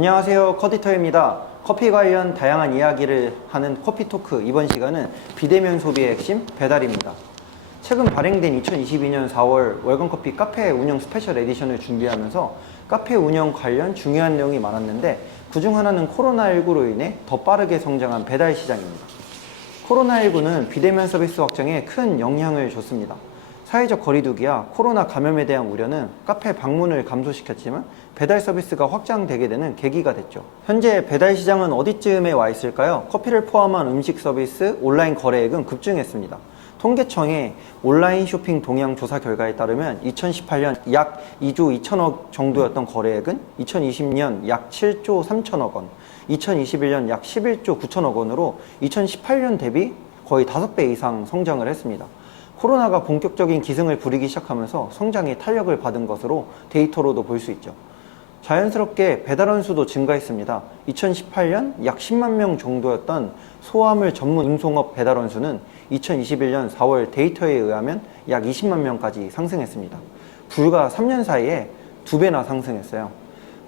안녕하세요. 커디터입니다. 커피 관련 다양한 이야기를 하는 커피 토크 이번 시간은 비대면 소비의 핵심 배달입니다. 최근 발행된 2022년 4월 월간커피 카페 운영 스페셜 에디션을 준비하면서 카페 운영 관련 중요한 내용이 많았는데 그중 하나는 코로나19로 인해 더 빠르게 성장한 배달 시장입니다. 코로나19는 비대면 서비스 확장에 큰 영향을 줬습니다. 사회적 거리두기와 코로나 감염에 대한 우려는 카페 방문을 감소시켰지만 배달 서비스가 확장되게 되는 계기가 됐죠. 현재 배달 시장은 어디쯤에 와 있을까요? 커피를 포함한 음식 서비스 온라인 거래액은 급증했습니다. 통계청의 온라인 쇼핑 동향 조사 결과에 따르면 2018년 약 2조 2천억 정도였던 거래액은 2020년 약 7조 3천억 원, 2021년 약 11조 9천억 원으로 2018년 대비 거의 5배 이상 성장을 했습니다. 코로나가 본격적인 기승을 부리기 시작하면서 성장에 탄력을 받은 것으로 데이터로도 볼 수 있죠. 자연스럽게 배달원 수도 증가했습니다. 2018년 약 10만 명 정도였던 소화물 전문 운송업 배달원 수는 2021년 4월 데이터에 의하면 약 20만 명까지 상승했습니다. 불과 3년 사이에 두 배나 상승했어요.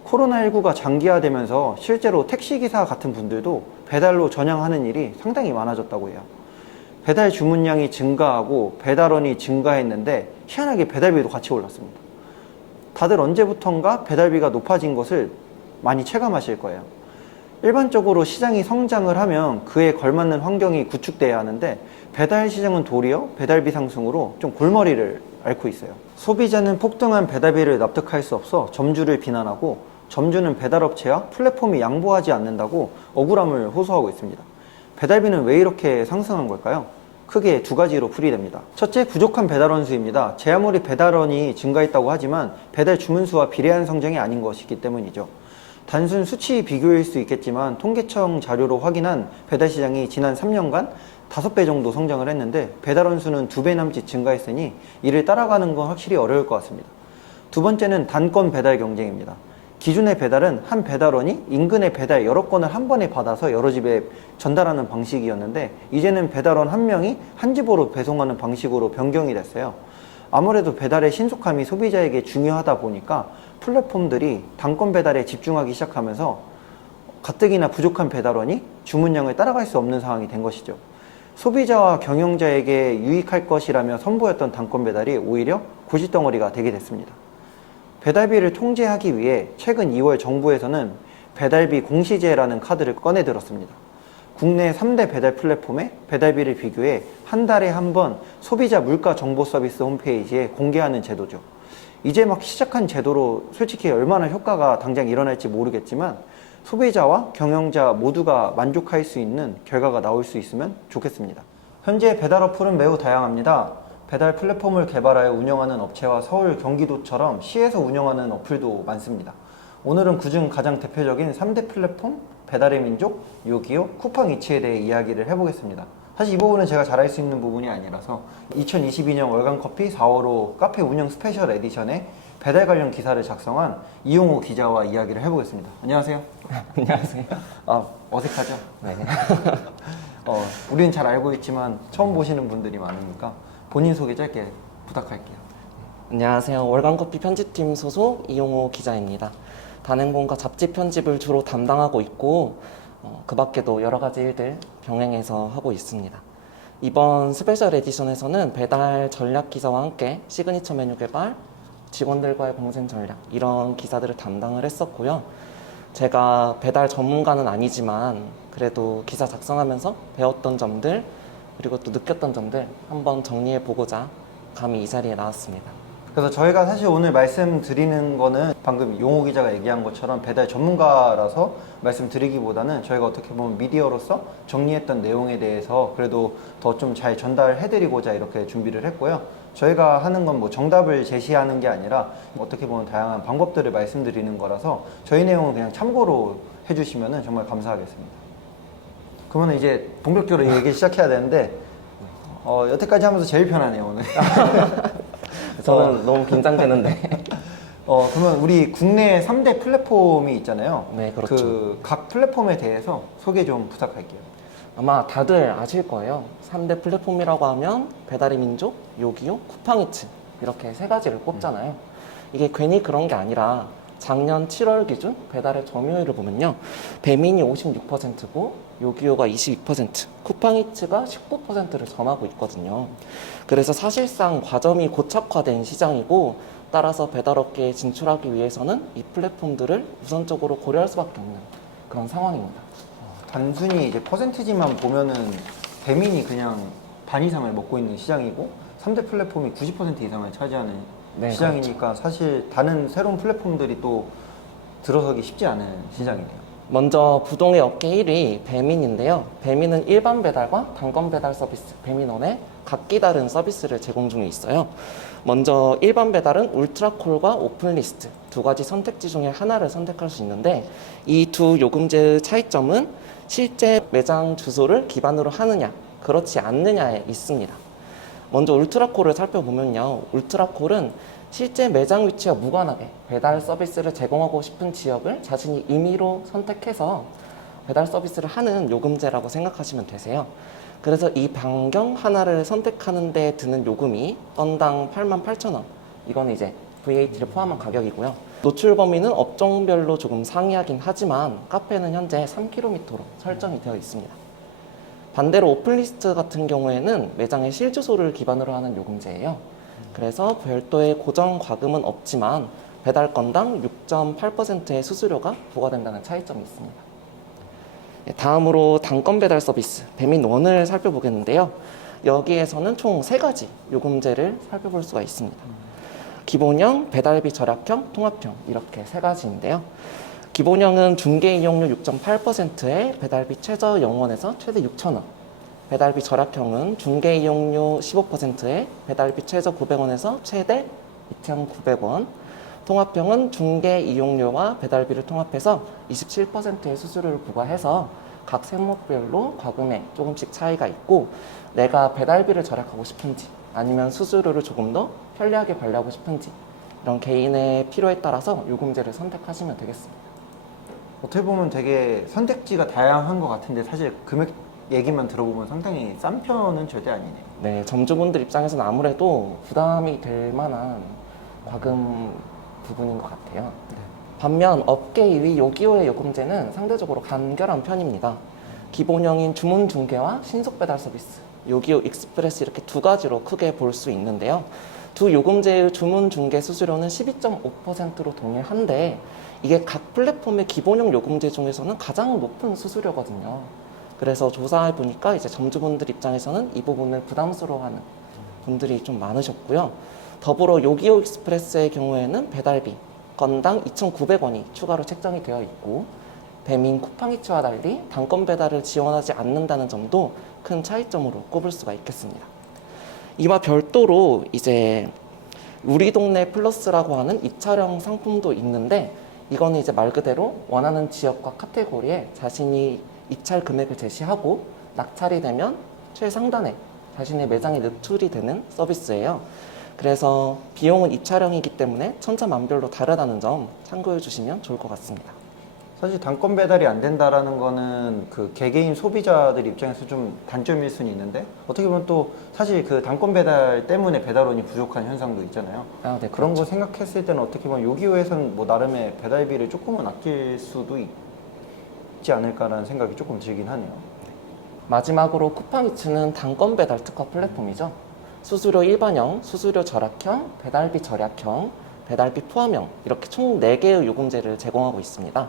코로나19가 장기화되면서 실제로 택시기사 같은 분들도 배달로 전향하는 일이 상당히 많아졌다고 해요. 배달 주문량이 증가하고 배달원이 증가했는데 희한하게 배달비도 같이 올랐습니다. 다들 언제부턴가 배달비가 높아진 것을 많이 체감하실 거예요. 일반적으로 시장이 성장을 하면 그에 걸맞는 환경이 구축돼야 하는데 배달 시장은 도리어 배달비 상승으로 좀 골머리를 앓고 있어요. 소비자는 폭등한 배달비를 납득할 수 없어 점주를 비난하고 점주는 배달업체와 플랫폼이 양보하지 않는다고 억울함을 호소하고 있습니다. 배달비는 왜 이렇게 상승한 걸까요? 크게 두 가지로 풀이됩니다. 첫째, 부족한 배달원 수입니다. 제 아무리 배달원이 증가했다고 하지만 배달 주문 수와 비례한 성장이 아닌 것이기 때문이죠. 단순 수치 비교일 수 있겠지만 통계청 자료로 확인한 배달 시장이 지난 3년간 5배 정도 성장을 했는데 배달원 수는 2배 남짓 증가했으니 이를 따라가는 건 확실히 어려울 것 같습니다. 두 번째는 단건 배달 경쟁입니다. 기존의 배달은 한 배달원이 인근의 배달 여러 건을 한 번에 받아서 여러 집에 전달하는 방식이었는데 이제는 배달원 한 명이 한 집으로 배송하는 방식으로 변경이 됐어요. 아무래도 배달의 신속함이 소비자에게 중요하다 보니까 플랫폼들이 단건 배달에 집중하기 시작하면서 가뜩이나 부족한 배달원이 주문량을 따라갈 수 없는 상황이 된 것이죠. 소비자와 경영자에게 유익할 것이라며 선보였던 단건 배달이 오히려 고시덩어리가 되게 됐습니다. 배달비를 통제하기 위해 최근 2월 정부에서는 배달비 공시제라는 카드를 꺼내 들었습니다. 국내 3대 배달 플랫폼의 배달비를 비교해 한 달에 한 번 소비자 물가 정보 서비스 홈페이지에 공개하는 제도죠. 이제 막 시작한 제도로 솔직히 얼마나 효과가 당장 일어날지 모르겠지만 소비자와 경영자 모두가 만족할 수 있는 결과가 나올 수 있으면 좋겠습니다. 현재 배달 어플은 매우 다양합니다. 배달 플랫폼을 개발하여 운영하는 업체와 서울, 경기도처럼 시에서 운영하는 어플도 많습니다. 오늘은 그중 가장 대표적인 3대 플랫폼 배달의 민족, 요기요, 쿠팡이츠에 대해 이야기를 해보겠습니다. 사실 이 부분은 제가 잘할 수 있는 부분이 아니라서 2022년 월간 커피 4월호 카페 운영 스페셜 에디션에 배달 관련 기사를 작성한 이용호 기자와 이야기를 해보겠습니다. 안녕하세요. 안녕하세요. 아 어색하죠? 네. 어, 우리는 잘 알고 있지만 처음 보시는 분들이 많으니까 본인 소개 짧게 부탁할게요. 안녕하세요. 월간커피 편집팀 소속 이용호 기자입니다. 단행본과 잡지 편집을 주로 담당하고 있고 어, 그 밖에도 여러 가지 일들 병행해서 하고 있습니다. 이번 스페셜 에디션에서는 배달 전략 기사와 함께 시그니처 메뉴 개발, 직원들과의 공생 전략 이런 기사들을 담당을 했었고요. 제가 배달 전문가는 아니지만 그래도 기사 작성하면서 배웠던 점들 그리고 또 느꼈던 점들 한번 정리해 보고자 감히 이 자리에 나왔습니다. 그래서 저희가 사실 오늘 말씀드리는 거는 방금 용호 기자가 얘기한 것처럼 배달 전문가라서 말씀드리기보다는 저희가 어떻게 보면 미디어로서 정리했던 내용에 대해서 그래도 더 좀 잘 전달해드리고자 이렇게 준비를 했고요. 저희가 하는 건 뭐 정답을 제시하는 게 아니라 어떻게 보면 다양한 방법들을 말씀드리는 거라서 저희 내용은 그냥 참고로 해주시면 정말 감사하겠습니다. 그러면 이제 본격적으로 얘기 시작해야 되는데 어, 여태까지 하면서 제일 편하네요 오늘. 저는 너무 긴장되는데. 어, 그러면 우리 국내 3대 플랫폼이 있잖아요. 네, 그렇죠. 그 각 플랫폼에 대해서 소개 좀 부탁할게요. 아마 다들 아실 거예요. 3대 플랫폼이라고 하면 배달의 민족, 요기요, 쿠팡이츠 이렇게 세 가지를 꼽잖아요. 이게 괜히 그런 게 아니라 작년 7월 기준 배달의 점유율을 보면요. 배민이 56%고 요기요가 22%, 쿠팡이츠가 19%를 점하고 있거든요. 그래서 사실상 과점이 고착화된 시장이고 따라서 배달업계에 진출하기 위해서는 이 플랫폼들을 우선적으로 고려할 수밖에 없는 그런 상황입니다. 단순히 이제 퍼센티지만 보면은 배민이 그냥 반 이상을 먹고 있는 시장이고 3대 플랫폼이 90% 이상을 차지하는 네, 시장이니까 사실 다른 새로운 플랫폼들이 또 들어서기 쉽지 않은 시장이네요. 먼저 부동의 업계 1위 배민인데요. 배민은 일반 배달과 단건 배달 서비스 배민원에 각기 다른 서비스를 제공 중에 있어요. 먼저 일반 배달은 울트라콜과 오픈리스트 두 가지 선택지 중에 하나를 선택할 수 있는데 이 두 요금제의 차이점은 실제 매장 주소를 기반으로 하느냐 그렇지 않느냐에 있습니다. 먼저 울트라콜을 살펴보면요. 울트라콜은 실제 매장 위치와 무관하게 배달 서비스를 제공하고 싶은 지역을 자신이 임의로 선택해서 배달 서비스를 하는 요금제라고 생각하시면 되세요. 그래서 이 반경 하나를 선택하는 데 드는 요금이 건당 88,000원. 이건 이제 VAT를 포함한 가격이고요. 노출 범위는 업종별로 조금 상이하긴 하지만 카페는 현재 3km로 설정이 되어 있습니다. 반대로 오픈리스트 같은 경우에는 매장의 실주소를 기반으로 하는 요금제예요. 그래서 별도의 고정 과금은 없지만 배달 건당 6.8%의 수수료가 부과된다는 차이점이 있습니다. 네, 다음으로 단건 배달 서비스 배민원을 살펴보겠는데요. 여기에서는 총 세 가지 요금제를 살펴볼 수가 있습니다. 기본형, 배달비 절약형, 통합형 이렇게 세 가지인데요. 기본형은 중개 이용료 6.8%에 배달비 최저 0원에서 최대 6,000원. 배달비 절약형은 중개 이용료 15%에 배달비 최저 900원에서 최대 2,900원. 통합형은 중개 이용료와 배달비를 통합해서 27%의 수수료를 부과해서 각 항목별로 과금에 조금씩 차이가 있고 내가 배달비를 절약하고 싶은지 아니면 수수료를 조금 더 편리하게 관리하고 싶은지 이런 개인의 필요에 따라서 요금제를 선택하시면 되겠습니다. 어떻게 보면 되게 선택지가 다양한 것 같은데 사실 금액 얘기만 들어보면 상당히 싼 편은 절대 아니네요. 네, 점주분들 입장에서는 아무래도 부담이 될 만한 과금 부분인 것 같아요. 반면 업계 2위 요기요의 요금제는 상대적으로 간결한 편입니다. 기본형인 주문 중개와 신속 배달 서비스, 요기요 익스프레스 이렇게 두 가지로 크게 볼 수 있는데요. 두 요금제의 주문 중개 수수료는 12.5%로 동일한데 이게 각 플랫폼의 기본형 요금제 중에서는 가장 높은 수수료거든요. 그래서 조사해 보니까 이제 점주분들 입장에서는 이 부분을 부담스러워하는 분들이 좀 많으셨고요. 더불어 요기요 익스프레스의 경우에는 배달비 건당 2,900원이 추가로 책정이 되어 있고 배민 쿠팡이츠와 달리 단건 배달을 지원하지 않는다는 점도 큰 차이점으로 꼽을 수가 있겠습니다. 이와 별도로 이제 우리 동네 플러스라고 하는 입찰형 상품도 있는데 이거는 이제 말 그대로 원하는 지역과 카테고리에 자신이 입찰 금액을 제시하고 낙찰이 되면 최상단에 자신의 매장에 노출이 되는 서비스예요. 그래서 비용은 입찰형이기 때문에 천차만별로 다르다는 점 참고해 주시면 좋을 것 같습니다. 사실 단건 배달이 안 된다라는 거는 그 개개인 소비자들 입장에서 좀 단점일 수는 있는데 어떻게 보면 또 사실 그 단건 배달 때문에 배달원이 부족한 현상도 있잖아요. 아, 네, 그런 거 생각했을 때는 어떻게 보면 요기요에서는 뭐 나름의 배달비를 조금은 아낄 수도 있 지 않을까라는 생각이 조금 들긴 하네요. 마지막으로 쿠팡이츠는 단건 배달 특화 플랫폼이죠. 수수료 일반형, 수수료 절약형, 배달비 절약형, 배달비 포함형 이렇게 총 4개의 요금제를 제공하고 있습니다.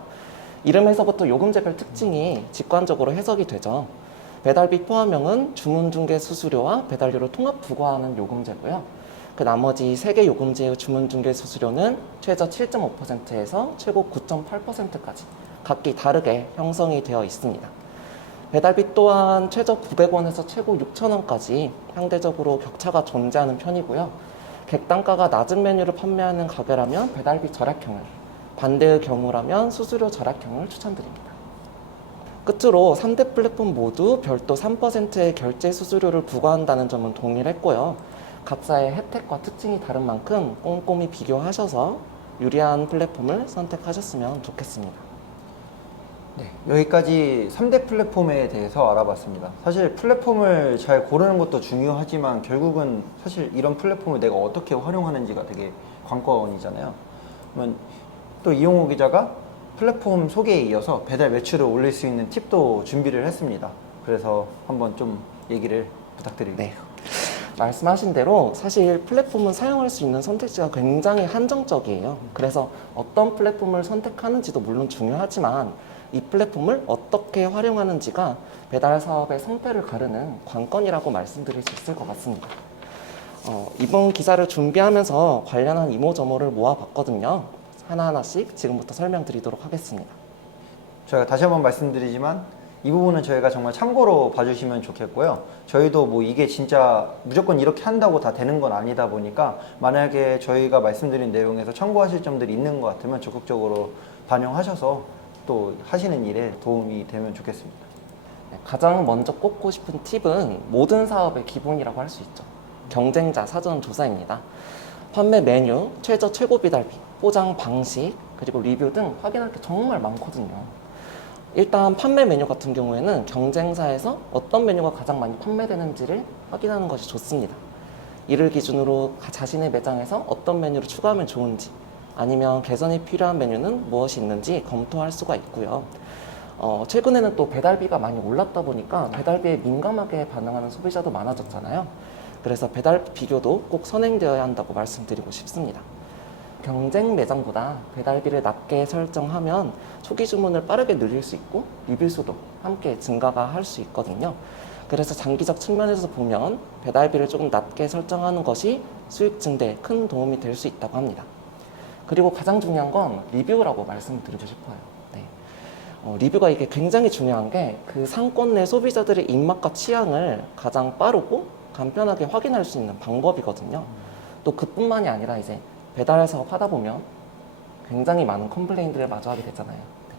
이름에서부터 요금제별 특징이 직관적으로 해석이 되죠. 배달비 포함형은 주문 중개 수수료와 배달료를 통합 부과하는 요금제고요. 그 나머지 3개 요금제의 주문 중개 수수료는 최저 7.5%에서 최고 9.8%까지 각기 다르게 형성이 되어 있습니다. 배달비 또한 최저 900원에서 최고 6,000원까지 상대적으로 격차가 존재하는 편이고요. 객단가가 낮은 메뉴를 판매하는 가게라면 배달비 절약형을, 반대의 경우라면 수수료 절약형을 추천드립니다. 끝으로 3대 플랫폼 모두 별도 3%의 결제 수수료를 부과한다는 점은 동일했고요. 각사의 혜택과 특징이 다른 만큼 꼼꼼히 비교하셔서 유리한 플랫폼을 선택하셨으면 좋겠습니다. 네, 여기까지 3대 플랫폼에 대해서 알아봤습니다. 사실 플랫폼을 잘 고르는 것도 중요하지만 결국은 사실 이런 플랫폼을 내가 어떻게 활용하는지가 되게 관건이잖아요. 그러면 또 이용호 기자가 플랫폼 소개에 이어서 배달 매출을 올릴 수 있는 팁도 준비를 했습니다. 그래서 한번 좀 얘기를 부탁드립니다. 네. 말씀하신 대로 사실 플랫폼은 사용할 수 있는 선택지가 굉장히 한정적이에요. 그래서 어떤 플랫폼을 선택하는지도 물론 중요하지만 이 플랫폼을 어떻게 활용하는지가 배달 사업의 성패를 가르는 관건이라고 말씀드릴 수 있을 것 같습니다. 어, 이번 기사를 준비하면서 관련한 이모저모를 모아봤거든요. 하나하나씩 지금부터 설명드리도록 하겠습니다. 저희가 다시 한번 말씀드리지만 이 부분은 저희가 정말 참고로 봐주시면 좋겠고요. 저희도 뭐 이게 진짜 무조건 이렇게 한다고 다 되는 건 아니다 보니까 만약에 저희가 말씀드린 내용에서 참고하실 점들이 있는 것 같으면 적극적으로 반영하셔서 또 하시는 일에 도움이 되면 좋겠습니다. 네, 가장 먼저 꼽고 싶은 팁은 모든 사업의 기본이라고 할 수 있죠. 경쟁자 사전 조사입니다. 판매 메뉴, 최저 최고 비달비, 포장 방식, 그리고 리뷰 등 확인할 게 정말 많거든요. 일단 판매 메뉴 같은 경우에는 경쟁사에서 어떤 메뉴가 가장 많이 판매되는지를 확인하는 것이 좋습니다. 이를 기준으로 가- 자신의 매장에서 어떤 메뉴를 추가하면 좋은지 아니면 개선이 필요한 메뉴는 무엇이 있는지 검토할 수가 있고요. 어, 최근에는 또 배달비가 많이 올랐다 보니까 배달비에 민감하게 반응하는 소비자도 많아졌잖아요. 그래서 배달 비교도 꼭 선행되어야 한다고 말씀드리고 싶습니다. 경쟁 매장보다 배달비를 낮게 설정하면 초기 주문을 빠르게 늘릴 수 있고 리뷰 수도 함께 증가가 할 수 있거든요. 그래서 장기적 측면에서 보면 배달비를 조금 낮게 설정하는 것이 수익 증대에 큰 도움이 될 수 있다고 합니다. 그리고 가장 중요한 건 리뷰라고 말씀드리고 싶어요. 네. 어, 리뷰가 이게 굉장히 중요한 게 그 상권 내 소비자들의 입맛과 취향을 가장 빠르고 간편하게 확인할 수 있는 방법이거든요. 또 그뿐만이 아니라 이제 배달 사업 하다 보면 굉장히 많은 컴플레인들을 마주하게 되잖아요. 네.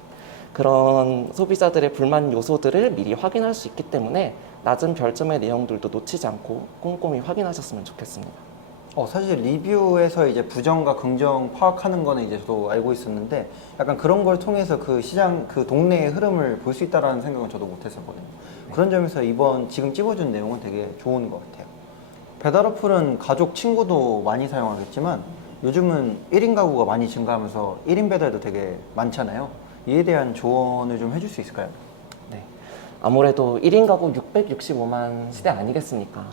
그런 소비자들의 불만 요소들을 미리 확인할 수 있기 때문에 낮은 별점의 내용들도 놓치지 않고 꼼꼼히 확인하셨으면 좋겠습니다. 어, 사실 리뷰에서 이제 부정과 긍정 파악하는 거는 이제 저도 알고 있었는데 약간 그런 걸 통해서 그 시장 그 동네의 흐름을 볼 수 있다라는 생각은 저도 못했었거든요. 그런 점에서 이번 지금 찝어준 내용은 되게 좋은 것 같아요. 배달 어플은 가족, 친구도 많이 사용하겠지만 요즘은 1인 가구가 많이 증가하면서 1인 배달도 되게 많잖아요. 이에 대한 조언을 좀 해줄 수 있을까요? 네. 아무래도 1인 가구 665만 시대 아니겠습니까?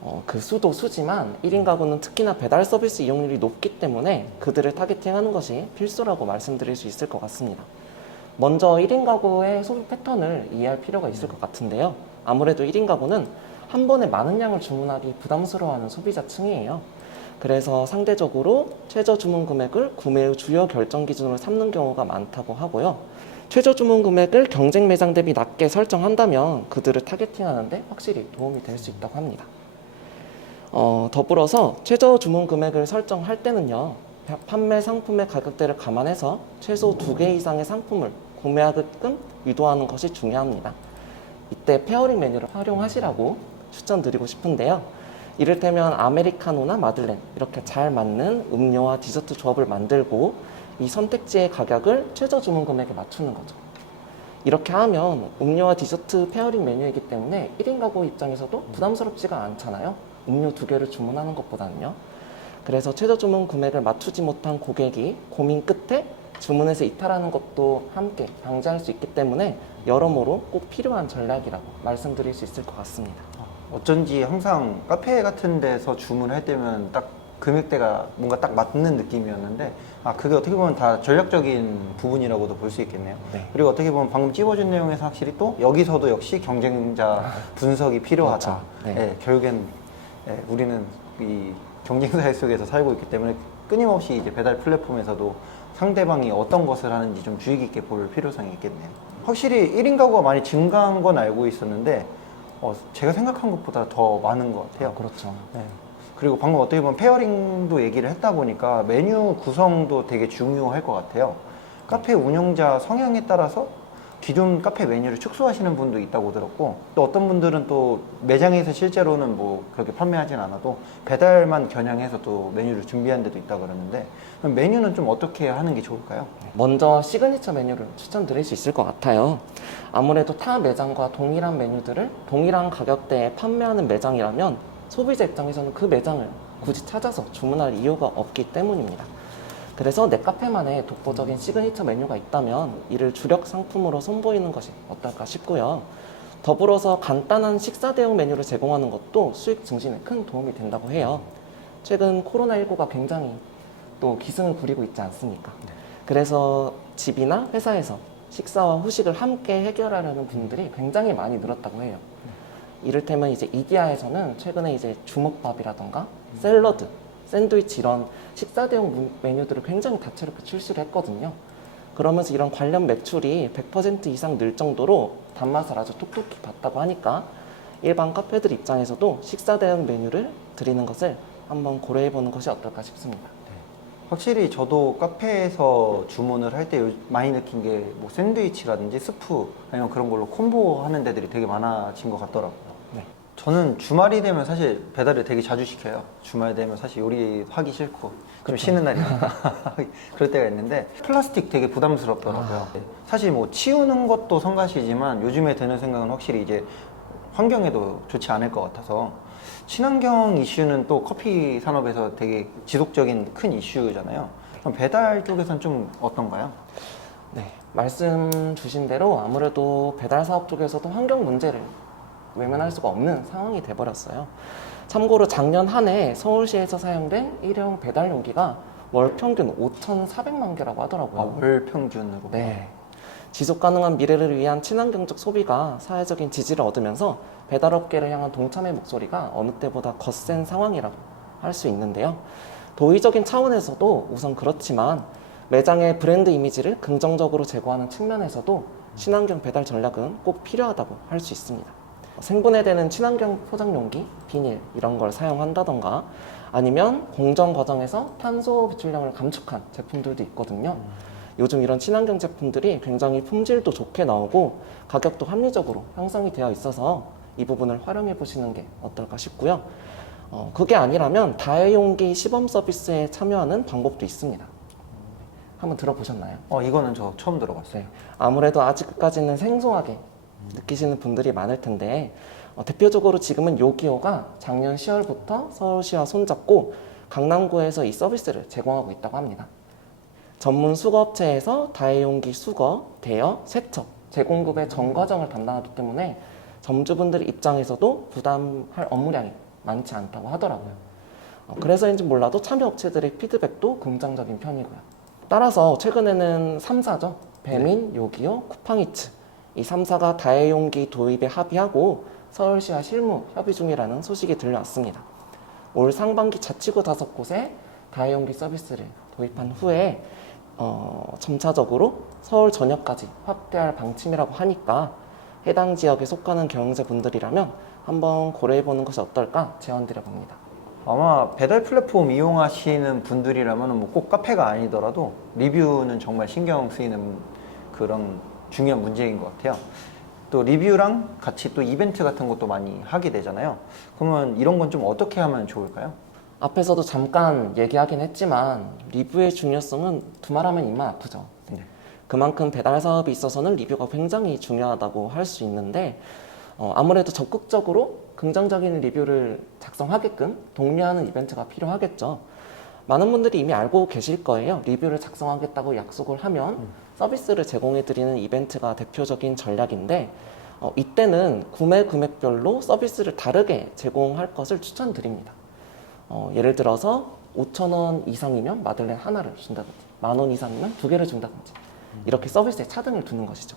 어, 그 수도 수지만 1인 가구는 특히나 배달 서비스 이용률이 높기 때문에 그들을 타겟팅하는 것이 필수라고 말씀드릴 수 있을 것 같습니다. 먼저 1인 가구의 소비 패턴을 이해할 필요가 있을 것 같은데요. 아무래도 1인 가구는 한 번에 많은 양을 주문하기 부담스러워하는 소비자층이에요. 그래서 상대적으로 최저 주문 금액을 구매의 주요 결정 기준으로 삼는 경우가 많다고 하고요. 최저 주문 금액을 경쟁 매장 대비 낮게 설정한다면 그들을 타겟팅하는데 확실히 도움이 될 수 있다고 합니다. 어, 더불어서 최저 주문 금액을 설정할 때는요, 판매 상품의 가격대를 감안해서 최소 두 개 이상의 상품을 구매하게끔 유도하는 것이 중요합니다. 이때 페어링 메뉴를 활용하시라고 추천드리고 싶은데요. 이를테면 아메리카노나 마들렌 이렇게 잘 맞는 음료와 디저트 조합을 만들고 이 선택지의 가격을 최저 주문 금액에 맞추는 거죠. 이렇게 하면 음료와 디저트 페어링 메뉴이기 때문에 1인 가구 입장에서도 부담스럽지가 않잖아요. 음료 두 개를 주문하는 것보다는요. 그래서 최저 주문 금액을 맞추지 못한 고객이 고민 끝에 주문해서 이탈하는 것도 함께 방지할 수 있기 때문에 여러모로 꼭 필요한 전략이라고 말씀드릴 수 있을 것 같습니다. 어쩐지 항상 카페 같은 데서 주문할 때면 딱 금액대가 뭔가 딱 맞는 느낌이었는데 아 그게 어떻게 보면 다 전략적인 부분이라고도 볼 수 있겠네요. 네. 그리고 어떻게 보면 방금 찝어준 내용에서 확실히 또 여기서도 역시 경쟁자 분석이 필요하다. 그렇죠. 네. 예, 결국엔 예, 우리는 이 경쟁 사회 속에서 살고 있기 때문에 끊임없이 이제 배달 플랫폼에서도 상대방이 어떤 것을 하는지 좀 주의 깊게 볼 필요성이 있겠네요. 확실히 1인 가구가 많이 증가한 건 알고 있었는데 어, 제가 생각한 것보다 더 많은 것 같아요. 그렇죠. 네. 그리고 방금 어떻게 보면 페어링도 얘기를 했다 보니까 메뉴 구성도 되게 중요할 것 같아요. 카페 운영자 성향에 따라서 기존 카페 메뉴를 축소하시는 분도 있다고 들었고 또 어떤 분들은 또 매장에서 실제로는 뭐 그렇게 판매하진 않아도 배달만 겨냥해서 또 메뉴를 준비한 데도 있다 그러는데 그럼 메뉴는 좀 어떻게 하는 게 좋을까요? 먼저 시그니처 메뉴를 추천드릴 수 있을 것 같아요. 아무래도 타 매장과 동일한 메뉴들을 동일한 가격대에 판매하는 매장이라면 소비자 입장에서는 그 매장을 굳이 찾아서 주문할 이유가 없기 때문입니다. 그래서 내 카페만의 독보적인 시그니처 메뉴가 있다면 이를 주력 상품으로 선보이는 것이 어떨까 싶고요. 더불어서 간단한 식사 대용 메뉴를 제공하는 것도 수익 증진에 큰 도움이 된다고 해요. 최근 코로나19가 굉장히 또 기승을 부리고 있지 않습니까? 그래서 집이나 회사에서 식사와 후식을 함께 해결하려는 분들이 굉장히 많이 늘었다고 해요. 이를테면 이제 이디야에서는 최근에 이제 주먹밥이라던가 샐러드, 샌드위치 이런 식사 대용 무- 메뉴들을 굉장히 다채롭게 출시를 했거든요. 그러면서 이런 관련 매출이 100% 이상 늘 정도로 단맛을 아주 톡톡히 봤다고 하니까 일반 카페들 입장에서도 식사 대용 메뉴를 드리는 것을 한번 고려해 보는 것이 어떨까 싶습니다. 확실히 저도 카페에서 주문을 할 때 많이 느낀 게 뭐 샌드위치라든지 스프 아니면 그런 걸로 콤보 하는 데들이 되게 많아진 것 같더라고요. 네. 저는 주말이 되면 사실 배달을 되게 자주 시켜요. 주말 되면 사실 요리하기 싫고 좀 쉬는 날이니까 그럴 때가 있는데 플라스틱 되게 부담스럽더라고요. 사실 뭐 치우는 것도 성가시지만 요즘에 드는 생각은 확실히 이제 환경에도 좋지 않을 것 같아서 친환경 이슈는 또 커피 산업에서 되게 지속적인 큰 이슈잖아요. 그럼 배달 쪽에서는 좀 어떤가요? 네, 말씀 주신 대로 아무래도 배달 사업 쪽에서도 환경 문제를 외면할 수가 없는 상황이 돼버렸어요. 참고로 작년 한 해 서울시에서 사용된 일회용 배달 용기가 월 평균 5,400만 개라고 아, 하더라고요. 월 평균으로. 네. 지속 가능한 미래를 위한 친환경적 소비가 사회적인 지지를 얻으면서 배달업계를 향한 동참의 목소리가 어느 때보다 거센 상황이라고 할 수 있는데요. 도의적인 차원에서도 우선 그렇지만 매장의 브랜드 이미지를 긍정적으로 제고하는 측면에서도 친환경 배달 전략은 꼭 필요하다고 할 수 있습니다. 생분해되는 친환경 포장 용기, 비닐 이런 걸 사용한다던가 아니면 공정 과정에서 탄소 배출량을 감축한 제품들도 있거든요. 요즘 이런 친환경 제품들이 굉장히 품질도 좋게 나오고 가격도 합리적으로 형성이 되어 있어서 이 부분을 활용해 보시는 게 어떨까 싶고요. 어, 그게 아니라면 다회용기 시범 서비스에 참여하는 방법도 있습니다. 한번 들어보셨나요? 어, 이거는 저 처음 들어봤어요. 네. 아무래도 아직까지는 생소하게 느끼시는 분들이 많을 텐데 어, 대표적으로 지금은 요기요가 작년 10월부터 서울시와 손잡고 강남구에서 이 서비스를 제공하고 있다고 합니다. 전문 수거업체에서 다회용기 수거, 대여, 세척, 재공급의 전 과정을 담당하기 때문에 점주분들 입장에서도 부담할 업무량이 많지 않다고 하더라고요. 어, 그래서인지 몰라도 참여 업체들의 피드백도 긍정적인 편이고요. 따라서 최근에는 3사죠. 배민, 요기요, 쿠팡이츠 이 3사가 다회용기 도입에 합의하고 서울시와 실무 협의 중이라는 소식이 들려왔습니다. 올 상반기 자치구 다섯 곳에 다회용기 서비스를 도입한 후에 어, 점차적으로 서울 전역까지 확대할 방침이라고 하니까 해당 지역에 속하는 경영자분들이라면 한번 고려해보는 것이 어떨까 제안드려봅니다. 아마 배달 플랫폼 이용하시는 분들이라면 뭐 꼭 카페가 아니더라도 리뷰는 정말 신경 쓰이는 그런 중요한 문제인 것 같아요. 또 리뷰랑 같이 또 이벤트 같은 것도 많이 하게 되잖아요. 그러면 이런 건 좀 어떻게 하면 좋을까요? 앞에서도 잠깐 얘기하긴 했지만 리뷰의 중요성은 두말하면 입만 아프죠. 네. 그만큼 배달 사업에 있어서는 리뷰가 굉장히 중요하다고 할 수 있는데 어, 아무래도 적극적으로 긍정적인 리뷰를 작성하게끔 독려하는 이벤트가 필요하겠죠. 많은 분들이 이미 알고 계실 거예요. 리뷰를 작성하겠다고 약속을 하면 서비스를 제공해 드리는 이벤트가 대표적인 전략인데 어, 이때는 구매 금액별로 서비스를 다르게 제공할 것을 추천드립니다. 어, 예를 들어서 5,000원 이상이면 마들렌 하나를 준다든지 만 원 이상이면 두 개를 준다든지 이렇게 서비스에 차등을 두는 것이죠.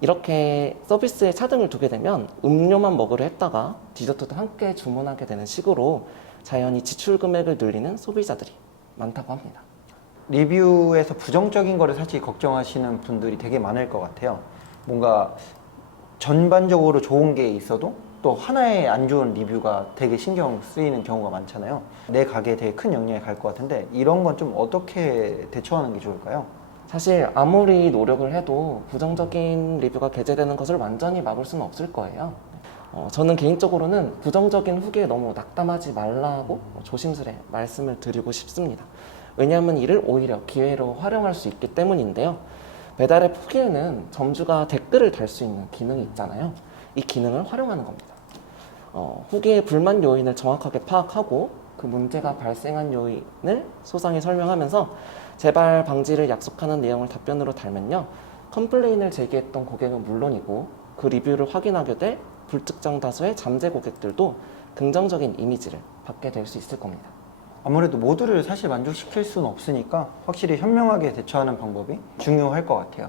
이렇게 서비스에 차등을 두게 되면 음료만 먹으려 했다가 디저트도 함께 주문하게 되는 식으로 자연히 지출 금액을 늘리는 소비자들이 많다고 합니다. 리뷰에서 부정적인 거를 사실 걱정하시는 분들이 되게 많을 것 같아요. 뭔가 전반적으로 좋은 게 있어도 또 하나의 안 좋은 리뷰가 되게 신경 쓰이는 경우가 많잖아요. 내 가게에 되게 큰 영향이 갈 것 같은데 이런 건 좀 어떻게 대처하는 게 좋을까요? 사실 아무리 노력을 해도 부정적인 리뷰가 게재되는 것을 완전히 막을 수는 없을 거예요. 어, 저는 개인적으로는 부정적인 후기에 너무 낙담하지 말라고 조심스레 말씀을 드리고 싶습니다. 왜냐하면 이를 오히려 기회로 활용할 수 있기 때문인데요. 배달의 후기에는 점주가 댓글을 달 수 있는 기능이 있잖아요. 이 기능을 활용하는 겁니다. 어, 후기의 불만 요인을 정확하게 파악하고 그그 문제가 발생한 요인을 소상히 설명하면서 재발 방지를 약속하는 내용을 답변으로 달면요. 컴플레인을 제기했던 고객은 물론이고 그 리뷰를 확인하게 될 불특정 다수의 잠재 고객들도 긍정적인 이미지를 받게 될 수 있을 겁니다. 아무래도 모두를 사실 만족시킬 수는 없으니까 확실히 현명하게 대처하는 방법이 중요할 것 같아요.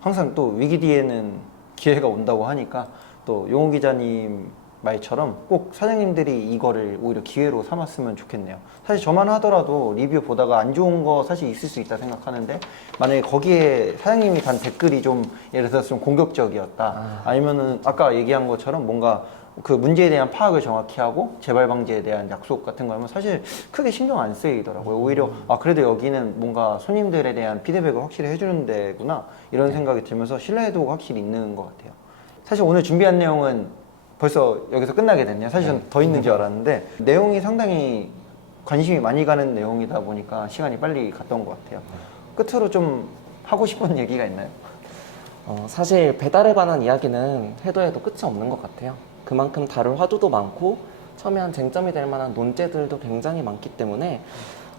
항상 또 위기 뒤에는 기회가 온다고 하니까 또 용호 기자님 말처럼 꼭 사장님들이 이거를 오히려 기회로 삼았으면 좋겠네요. 사실 저만 하더라도 리뷰 보다가 안 좋은 거 사실 있을 수 있다 생각하는데 만약에 거기에 사장님이 단 댓글이 좀 예를 들어서 좀 공격적이었다 아. 아니면은 아까 얘기한 것처럼 뭔가 그 문제에 대한 파악을 정확히 하고 재발 방지에 대한 약속 같은 거면 사실 크게 신경 안 쓰이더라고요. 오히려 아 그래도 여기는 뭔가 손님들에 대한 피드백을 확실히 해주는 데구나 이런 생각이 들면서 신뢰도가 확실히 있는 것 같아요. 사실 오늘 준비한 내용은 벌써 여기서 끝나게 됐네요. 사실 저는 더 있는 줄 알았는데 내용이 상당히 관심이 많이 가는 내용이다 보니까 시간이 빨리 갔던 것 같아요. 끝으로 좀 하고 싶은 얘기가 있나요? 어, 사실 배달에 관한 이야기는 해도 해도 끝이 없는 것 같아요. 그만큼 다룰 화두도 많고 첨예한 쟁점이 될 만한 논제들도 굉장히 많기 때문에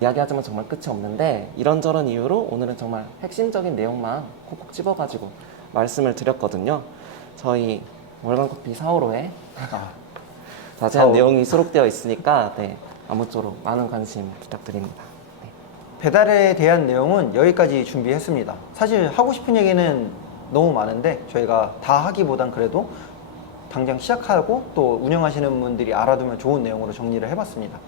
이야기하자면 정말 끝이 없는데 이런저런 이유로 오늘은 정말 핵심적인 내용만 콕콕 집어가지고 말씀을 드렸거든요. 저희 월간커피 4호로에 아, 자세한 4호. 내용이 수록되어 있으니까 네, 아무쪼록 많은 관심 부탁드립니다. 네. 배달에 대한 내용은 여기까지 준비했습니다. 사실 하고 싶은 얘기는 너무 많은데 저희가 다 하기보단 그래도 당장 시작하고 또 운영하시는 분들이 알아두면 좋은 내용으로 정리를 해봤습니다.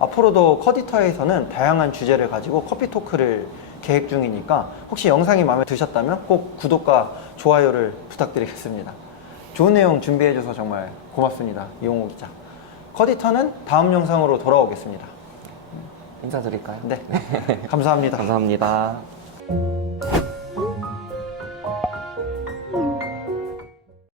앞으로도 커디터에서는 다양한 주제를 가지고 커피 토크를 계획 중이니까 혹시 영상이 마음에 드셨다면 꼭 구독과 좋아요를 부탁드리겠습니다. 좋은 내용 준비해줘서 정말 고맙습니다. 이용호 기자. 커디터는 다음 영상으로 돌아오겠습니다. 인사드릴까요? 네, 감사합니다. 감사합니다.